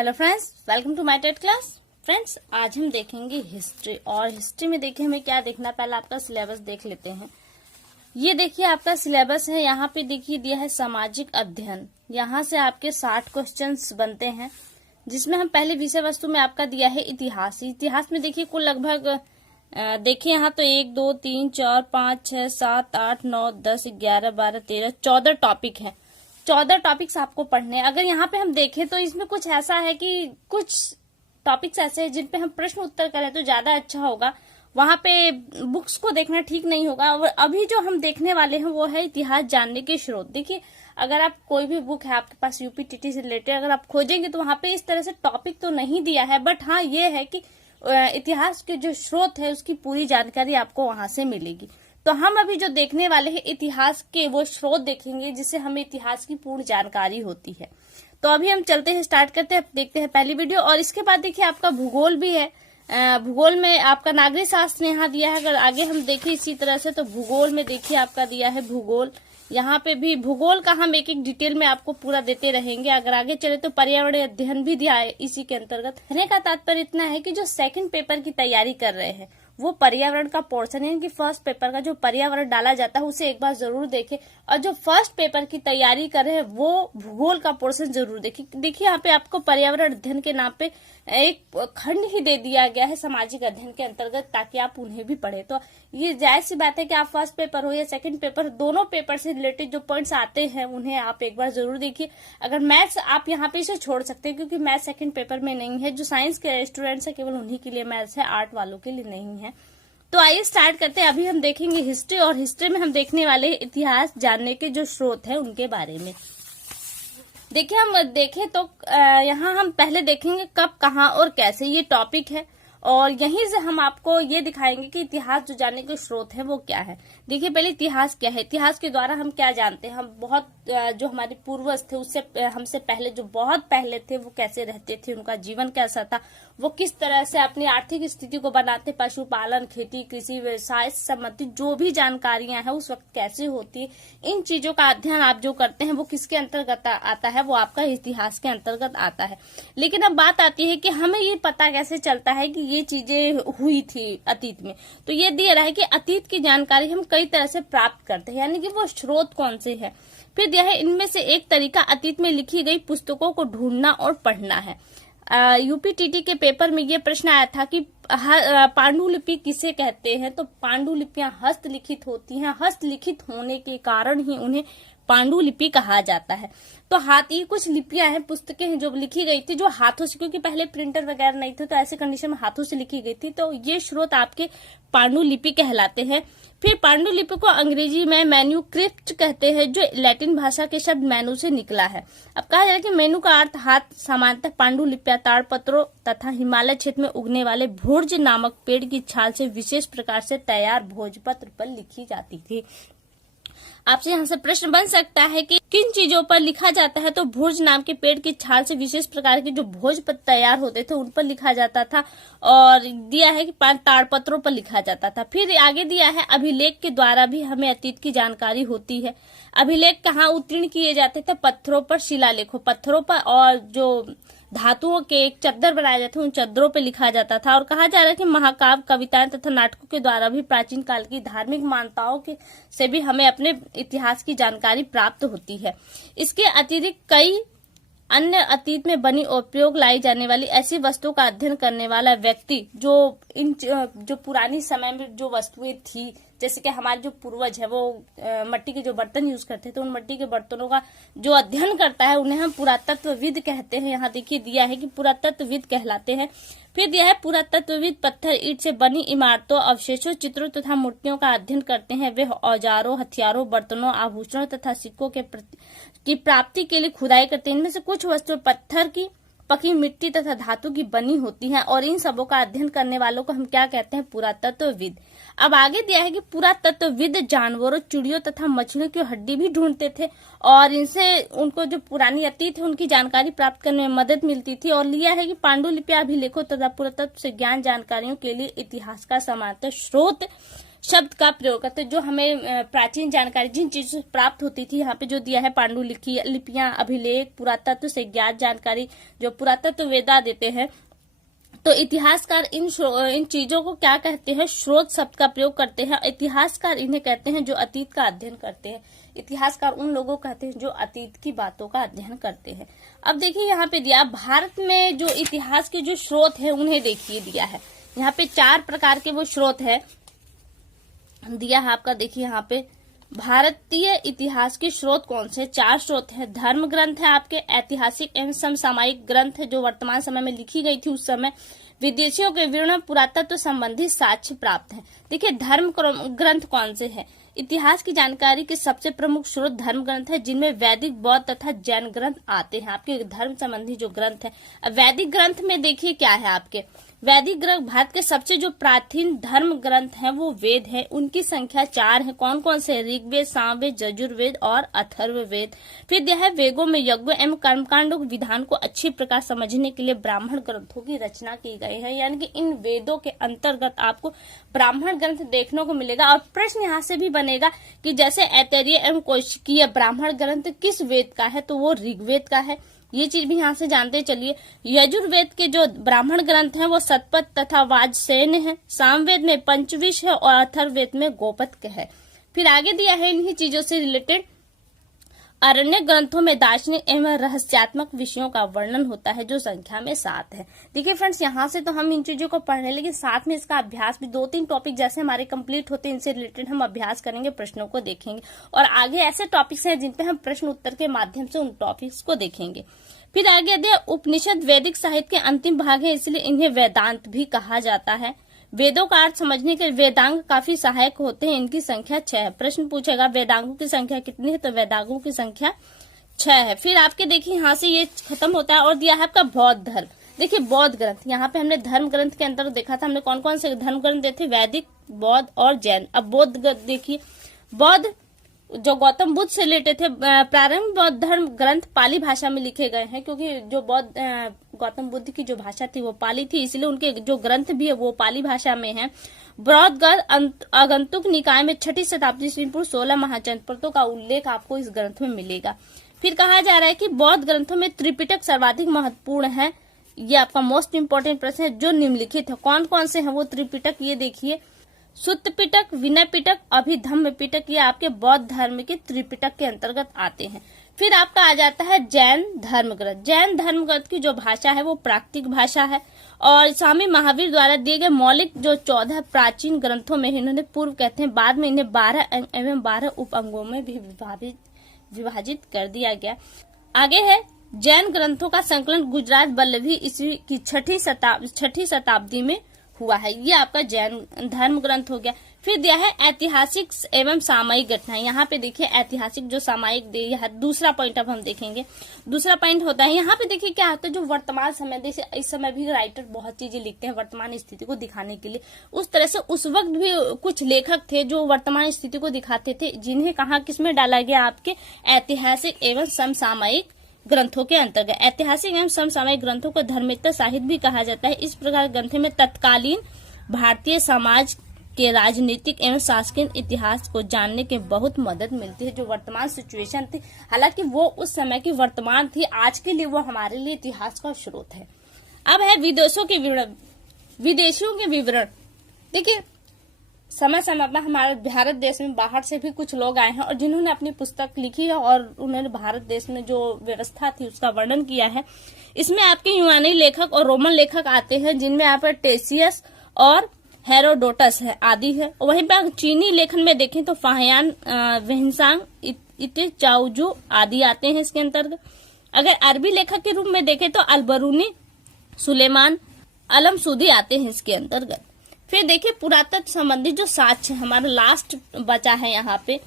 Hello friends, welcome to my TET class. Friends, आज हम देखेंगे हिस्ट्री। और हिस्ट्री में देखिए हमें क्या देखना, पहले आपका सिलेबस देख लेते हैं। ये देखिए आपका सिलेबस है। यहाँ पे देखिए दिया है सामाजिक अध्ययन। यहाँ से आपके 60 क्वेश्चंस बनते हैं, जिसमें हम पहले विषय वस्तु में आपका दिया है इतिहास। इतिहास में देखिए कुल लगभग देखिए यहाँ तो 1 2 3 4 5 6 7 8 9 10 11 12 13 14 टॉपिक है। 14 टॉपिक्स आपको पढ़ने हैं। अगर यहाँ पे हम देखें तो इसमें कुछ ऐसा है कि कुछ टॉपिक्स ऐसे हैं जिन पे हम प्रश्न उत्तर करें तो ज्यादा अच्छा होगा। वहां पे बुक्स को देखना ठीक नहीं होगा। और अभी जो हम देखने वाले हैं वो है इतिहास जानने के स्रोत। देखिए, अगर आप कोई भी बुक है आपके पास यूपीटीटी से रिलेटेड, अगर आप खोजेंगे तो वहां पे इस तरह से टॉपिक तो नहीं दिया है, बट हाँ ये है कि इतिहास के जो स्रोत है उसकी पूरी जानकारी आपको वहां से मिलेगी। तो हम अभी जो देखने वाले हैं इतिहास के वो स्रोत देखेंगे जिससे हमें इतिहास की पूर्ण जानकारी होती है। तो अभी हम चलते हैं, स्टार्ट करते हैं, देखते हैं पहली वीडियो। और इसके बाद देखिए आपका भूगोल भी है। भूगोल में आपका नागरिक शास्त्र यहाँ दिया है। अगर आगे हम देखें इसी तरह से तो भूगोल में देखिए आपका दिया है भूगोल। यहाँ पे भी भूगोल का हम एक एक डिटेल में आपको पूरा देते रहेंगे। अगर आगे चले तो पर्यावरण अध्ययन भी दिया है इसी के अंतर्गत। कहने का तात्पर्य इतना है कि जो सेकंड पेपर की तैयारी कर रहे हैं वो पर्यावरण का पोर्शन, यानी कि फर्स्ट पेपर का जो पर्यावरण डाला जाता है उसे एक बार जरूर देखें। और जो फर्स्ट पेपर की तैयारी कर रहे हैं वो भूगोल का पोर्शन जरूर देखें। देखिए यहाँ पे आपको पर्यावरण अध्ययन के नाम पे एक खंड ही दे दिया गया है सामाजिक अध्ययन के अंतर्गत, ताकि आप उन्हें भी पढ़े। तो ये जायज सी बात है कि आप फर्स्ट पेपर हो या सेकंड पेपर, दोनों पेपर से रिलेटेड जो पॉइंट्स आते हैं उन्हें आप एक बार जरूर देखिए। अगर मैथ्स आप यहाँ पे इसे छोड़ सकते हैं क्योंकि मैथ्स सेकंड पेपर में नहीं है। जो साइंस के स्टूडेंट्स है केवल उन्हीं के लिए मैथ्स है, आर्ट वालों के लिए नहीं है। तो आइए स्टार्ट करते हैं। अभी हम देखेंगे हिस्ट्री, और हिस्ट्री में हम देखने वाले इतिहास जानने के जो स्रोत है उनके बारे में। देखिए हम देखें तो यहाँ हम पहले देखेंगे कब, कहाँ और कैसे, ये टॉपिक है। और यहीं से हम आपको ये दिखाएंगे कि इतिहास जो जानने के स्रोत है वो क्या है। देखिए पहले इतिहास क्या है। इतिहास के द्वारा हम क्या जानते हैं, हम बहुत जो हमारे पूर्वज थे उससे हमसे पहले जो बहुत पहले थे वो कैसे रहते थे, उनका जीवन कैसा था, वो किस तरह से अपनी आर्थिक स्थिति को बनाते, पशुपालन, खेती, कृषि, व्यवसाय से संबंधित जो भी जानकारियां हैं उस वक्त कैसे होती है, इन चीजों का अध्ययन आप जो करते हैं वो किसके अंतर्गत आता है, वो आपका इतिहास के अंतर्गत आता है। लेकिन अब बात आती है कि हमें ये पता कैसे चलता है कि ये चीजें हुई थी अतीत में। तो ये दिया रहा है कि अतीत की जानकारी हम कई तरह से प्राप्त करते हैं, यानी कि वो स्रोत कौन से है। फिर दिया है इनमें से एक तरीका अतीत में लिखी गई पुस्तकों को ढूंढना और पढ़ना है। यूपीटीटी के पेपर में ये प्रश्न आया था कि पांडुलिपि किसे कहते हैं। तो पांडुलिपियां हस्तलिखित होती हैं, हस्तलिखित होने के कारण ही उन्हें पांडुलिपि कहा जाता है। तो ये कुछ लिपियां हैं, पुस्तकें हैं जो लिखी गई थी जो हाथों से, क्योंकि पहले प्रिंटर वगैरह नहीं थे तो ऐसे कंडीशन में हाथों से लिखी गई थी। तो ये स्रोत आपके पांडुलिपि कहलाते हैं। फिर पांडुलिपि को अंग्रेजी में मैन्यूस्क्रिप्ट कहते हैं, जो लैटिन भाषा के शब्द मेनू से निकला है। अब कहा जा रहा है कि मेनू का अर्थ हाथ, सामान्यतः पांडुलिपियां ताड़पत्रों तथा हिमालय क्षेत्र में उगने वाले भोज नामक पेड़ की छाल से विशेष प्रकार से तैयार भोजपत्र पर लिखी जाती थी। आपसे यहाँ से प्रश्न बन सकता है कि किन चीजों पर लिखा जाता है। तो भोज नाम के पेड़ की छाल से विशेष प्रकार के जो भोजपत्र तैयार होते थे उन पर लिखा जाता था। और दिया है कि ताड़पत्रों पर लिखा जाता था। फिर आगे दिया है अभिलेख के द्वारा भी हमें अतीत की जानकारी होती है। अभिलेख कहाँ उत्तीर्ण किए जाते थे, पत्थरों पर, शिलालेखों, पत्थरों पर, और जो धातुओं के एक चद्दर बनाए जाते थे उन चद्दरों पे लिखा जाता था। और कहा जा रहा है कि महाकाव्य, कविताएं तथा नाटकों के द्वारा भी प्राचीन काल की धार्मिक मान्यताओं के से भी हमें अपने इतिहास की जानकारी प्राप्त होती है। इसके अतिरिक्त कई अन्य अतीत में बनी और उपयोग लाई जाने वाली ऐसी वस्तुओं का अध्ययन करने वाला व्यक्ति जो पुरानी समय में जो वस्तुएं थी, जैसे कि हमारे जो पूर्वज है वो मट्टी के जो बर्तन यूज करते थे, उन मट्टी के बर्तनों का जो अध्ययन करता है उन्हें हम पुरातत्वविद कहते हैं। यहाँ देखिए दिया है कि पुरातत्वविद कहलाते हैं। फिर दिया है पुरातत्वविद पत्थर, ईंट से बनी इमारतों, अवशेषों, चित्रों तथा मूर्तियों का अध्ययन करते हैं। वे औजारों, हथियारों, बर्तनों, आभूषणों तथा सिक्कों की प्राप्ति के लिए खुदाई करते हैं। इनमें से कुछ वस्तुएं पत्थर की, पकी मिट्टी तथा धातु की बनी होती हैं, और इन सबों का अध्ययन करने वालों को हम क्या कहते हैं, पुरातत्वविद। अब आगे दिया है कि पुरातत्वविद जानवरों, चिड़ियों तथा मछलियों की हड्डी भी ढूंढते थे, और इनसे उनको जो पुरानी अतीत है उनकी जानकारी प्राप्त करने में मदद मिलती थी। और लिया है कि पांडुलिपियां अभिलेखों तथा पुरातत्व से ज्ञान जानकारियों के लिए इतिहास का समानांतर स्रोत शब्द का प्रयोग करते हैं। जो हमें प्राचीन जानकारी जिन चीजों से प्राप्त होती थी, यहाँ पे जो दिया है पांडुलिपियां, अभिलेख, पुरातत्व से ज्ञात जानकारी जो पुरातत्व वेदा देते हैं। तो इतिहासकार इन चीजों को क्या कहते हैं? स्रोत शब्द का प्रयोग करते हैं। इतिहासकार इन्हें कहते हैं जो अतीत का अध्ययन करते हैं। इतिहासकार उन लोगों को कहते हैं जो अतीत की बातों का अध्ययन करते हैं। अब देखिए यहाँ पे दिया भारत में जो इतिहास के जो स्रोत है उन्हें देखिए दिया है। यहाँ पे 4 प्रकार के वो स्रोत है दिया है आपका। देखिए यहाँ पे भारतीय इतिहास के स्रोत कौन से? 4 स्रोत है। धर्म ग्रंथ है आपके, ऐतिहासिक एवं समसामयिक ग्रंथ है जो वर्तमान समय में लिखी गई थी उस समय, विदेशियों के विवरण, पुरातत्व संबंधी साक्ष्य प्राप्त है। देखिए धर्म ग्रंथ कौन से है? इतिहास की जानकारी के सबसे प्रमुख स्रोत धर्म ग्रंथ है, जिनमें वैदिक, बौद्ध तथा जैन ग्रंथ आते हैं। आपके धर्म संबंधी जो ग्रंथ है। अब वैदिक ग्रंथ में देखिए क्या है आपके वैदिक ग्रंथ। भारत के सबसे जो प्राचीन धर्म ग्रंथ हैं वो वेद है। उनकी संख्या 4 है। कौन कौन से? ऋग्वेद, सामवेद, यजुर्वेद और अथर्ववेद। फिर यह है वेदों में यज्ञ एवं कर्मकांडों के विधान को अच्छी प्रकार समझने के लिए ब्राह्मण ग्रंथों की रचना की गई है। यानी कि इन वेदों के अंतर्गत आपको ब्राह्मण ग्रंथ देखने को मिलेगा। और प्रश्न यहाँ से भी बनेगा कि जैसे ऐतरेय एवं कौशिकीय ब्राह्मण ग्रंथ किस वेद का है? तो वो ऋग्वेद का है। ये चीज भी यहाँ से जानते चलिए। यजुर्वेद के जो ब्राह्मण ग्रंथ हैं वो शतपथ तथा वाजसेन है। सामवेद में पंचविश है और अथर्ववेद में गोपत्क है। फिर आगे दिया है इन्हीं चीजों से रिलेटेड अरण्य ग्रंथों में दार्शनिक एवं रहस्यात्मक विषयों का वर्णन होता है जो संख्या में 7 है। देखिए फ्रेंड्स यहाँ से तो हम इन चीजों को पढ़ रहे हैं, लेकिन साथ में इसका अभ्यास भी 2-3 टॉपिक जैसे हमारे कंप्लीट होते हैं इनसे रिलेटेड हम अभ्यास करेंगे, प्रश्नों को देखेंगे और आगे ऐसे टॉपिक्स हैं जिन पे हम प्रश्न उत्तर के माध्यम से उन टॉपिक्स को देखेंगे। फिर आगे दिया उपनिषद वैदिक साहित्य के अंतिम भाग है, इसलिए इन्हें वेदांत भी कहा जाता है। वेदों का अर्थ समझने के वेदांग काफी सहायक होते हैं। इनकी संख्या 6 है। प्रश्न पूछेगा वेदांगों की संख्या कितनी है? तो वेदांगों की संख्या 6 है। फिर आपके देखिए यहाँ से ये खत्म होता है और दिया है आपका बौद्ध धर्म। देखिए बौद्ध ग्रंथ, यहाँ पे हमने धर्म ग्रंथ के अंदर देखा था हमने कौन कौन से धर्म ग्रंथ देखे, वैदिक, बौद्ध और जैन। अब बौद्ध देखिए, बौद्ध जो गौतम बुद्ध से रिलेटेड थे। प्रारंभिक बौद्ध धर्म ग्रंथ पाली भाषा में लिखे गए हैं, क्योंकि जो बौद्ध गौतम बुद्ध की जो भाषा थी वो पाली थी, इसलिए उनके जो ग्रंथ भी है वो पाली भाषा में है। बौद्ध ग्रंथ आगंतुक निकाय में 6ठी शताब्दी ईस्वी पूर्व 16 महाचंद्रपर्तों का उल्लेख आपको इस ग्रंथ में मिलेगा। फिर कहा जा रहा है कि बौद्ध ग्रंथों में त्रिपिटक सर्वाधिक महत्वपूर्ण है। ये आपका मोस्ट इंपोर्टेंट प्रश्न है। जो निम्नलिखित है कौन कौन से हैं वो त्रिपिटक? ये देखिए सुत्त पिटक, विनय पिटक, अभिधम्म पिटक, ये आपके बौद्ध धर्म के त्रिपिटक के अंतर्गत आते हैं। फिर आपका आ जाता है जैन धर्म ग्रंथ। जैन धर्म ग्रंथ की जो भाषा है वो प्राकृतिक भाषा है और स्वामी महावीर द्वारा दिए गए मौलिक जो 14 प्राचीन ग्रंथों में इन्होंने पूर्व कहते हैं, बाद में इन्हें 12 अंग एवं 12 उप अंगों में भी विभाजित कर दिया गया। आगे है जैन ग्रंथों का संकलन गुजरात वल्लभी ईस्वी की 6ठी शताब्दी में हुआ है। ये आपका जैन धर्म ग्रंथ हो गया। फिर दिया है ऐतिहासिक एवं सामयिक घटनाएं। यहाँ पे देखिए ऐतिहासिक जो सामयिक दिया है। दूसरा पॉइंट अब हम देखेंगे। दूसरा पॉइंट होता है यहाँ पे देखिए क्या होता है, जो वर्तमान समय जैसे इस समय भी राइटर बहुत चीजें लिखते हैं वर्तमान स्थिति को दिखाने के लिए, उस तरह से उस वक्त भी कुछ लेखक थे जो वर्तमान स्थिति को दिखाते थे, जिन्हें कहाँ किसमें डाला गया? आपके ऐतिहासिक एवं समसामयिक ग्रंथों के अंतर्गत। ऐतिहासिक एवं समसामयिक ग्रंथों को धर्मेतर साहित्य भी कहा जाता है। इस प्रकार ग्रंथ में तत्कालीन भारतीय समाज के राजनीतिक एवं शासकीय इतिहास को जानने के बहुत मदद मिलती है। जो वर्तमान सिचुएशन थी, हालांकि वो उस समय की वर्तमान थी, आज के लिए वो हमारे लिए इतिहास का स्रोत है। अब है विदेशों के विवरण। विदेशियों के विवरण देखिए समय समय पर हमारे भारत देश में बाहर से भी कुछ लोग आए हैं और जिन्होंने अपनी पुस्तक लिखी है और उन्होंने भारत देश में जो व्यवस्था थी उसका वर्णन किया है। इसमें आपके यूनानी लेखक और रोमन लेखक आते हैं, जिनमें यहाँ पर टेसियस और हेरोडोटस है आदि है। वहीं पर चीनी लेखन में देखें तो फाहियान, वेहनसांग, इते चाउजू आदि आते हैं इसके अंतर्गत। अगर अरबी लेखक के रूप में देखें तो अलबरूनी, सुलेमान, अलमसूदी आते हैं इसके अंतर्गत। फिर देखिए पुरातत्व संबंधी जो साक्ष्य हमारा लास्ट बचा है यहाँ पे,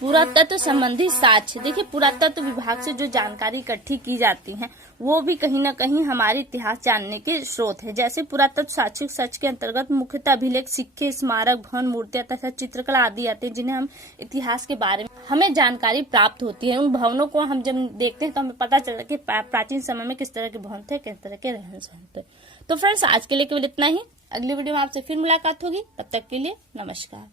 पुरातत्व संबंधी साक्ष्य। देखिए, पुरातत्व विभाग से जो जानकारी इकट्ठी की जाती है वो भी कहीं न कहीं हमारे इतिहास जानने के स्रोत है। जैसे पुरातत्व साक्ष्य सर्च के अंतर्गत मुख्यतः अभिलेख, सिक्के, स्मारक, भवन, मूर्तियां तथा चित्रकला आदि आते हैं, जिन्हें हम इतिहास के बारे में हमें जानकारी प्राप्त होती है। उन भवनों को हम जब देखते हैं तो हमें पता चलता है कि प्राचीन समय में किस तरह के भवन थे, किस तरह के रहन सहन थे। तो फ्रेंड्स, आज के लिए केवल इतना ही। अगली वीडियो में आपसे फिर मुलाकात होगी। तब तक के लिए नमस्कार।